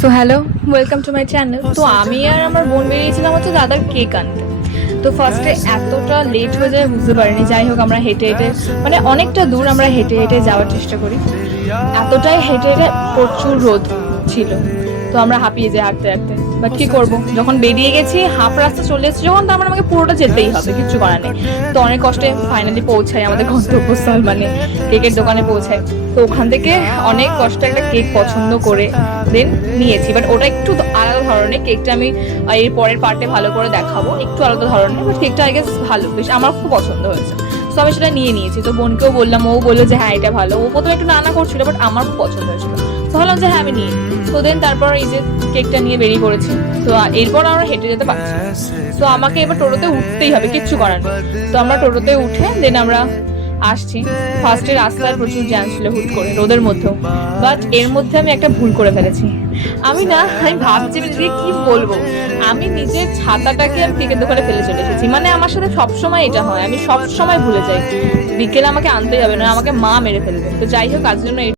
So hello, welcome to my channel. তো আমি আর আমার বোন বেরিয়েছিলাম হচ্ছে দাদার কেক আনতে। তো ফার্স্টে এতটা লেট হয়ে যায় বুঝতে পারিনি। যাই হোক, আমরা হেঁটে হেঁটে মানে অনেকটা দূর আমরা হেঁটে হেঁটে যাওয়ার চেষ্টা করি। এতটাই হেঁটে হেঁটে প্রচুর রোদ ছিল, তো আমরা হাঁপিয়ে যাই হাঁটতে হাঁটতে। বাট কি করবো, যখন বেরিয়ে গেছি হাফ রাস্তা চলে এসেছি যখন, তো আমার আমাকে পুরোটা যেতেই হবে, কিচ্ছু করার নেই। তো অনেক কষ্টে ফাইনালি পৌঁছাই আমাদের গন্তব্যস্থল, মানে কেকের দোকানে পৌঁছাই। তো ওখান থেকে অনেক কষ্টে একটা কেক পছন্দ করে দেন নিয়েছি। বাট ওটা একটু আলাদা ধরনের কেকটা, আমি এর পরের পার্টে ভালো করে দেখাবো। একটু আলাদা ধরনের, বাট কেকটা আই গেস ভালো, বেশ আমার খুব পছন্দ হয়েছে। তো আমি সেটা নিয়ে নিয়েছি। তো বোনকেও বললাম, ও বললো যে হ্যাঁ এটা ভালো। ও প্রথমে একটু নানা করছিল, বাট আমার খুব পছন্দ হয়েছিল। তো ভাবলাম যে হ্যাঁ আমি নিয়ে নিই। তো দেন তারপর এই যে কেকটা নিয়ে বেরিয়ে পড়েছি। তো এরপর আমরা হেঁটে যেতে পারছি। তো আমাকে এবার টোটোতে উঠতেই হবে, কিচ্ছু করার নেই। তো আমরা টোটোতে উঠে দেন আমরা আসছি। ফার্স্টে রাস্তায় প্রচুর জ্যাম ছিল হুট করে রোদের মধ্যেও। বাট এর মধ্যে আমি একটা ভুল করে ফেলেছি। আমি ভাবছি যে কি বলবো, আমি নিজের ছাতাটাকে আমি কেকের দোকানে ফেলে চলে এসেছি। মানে আমার সাথে সবসময় এটা হয়, আমি সবসময় ভুলে যাই। বিকেলে আমাকে আনতেই হবে, না আমাকে মা মেরে ফেলবে। তো যাই হোক, কাজের জন্য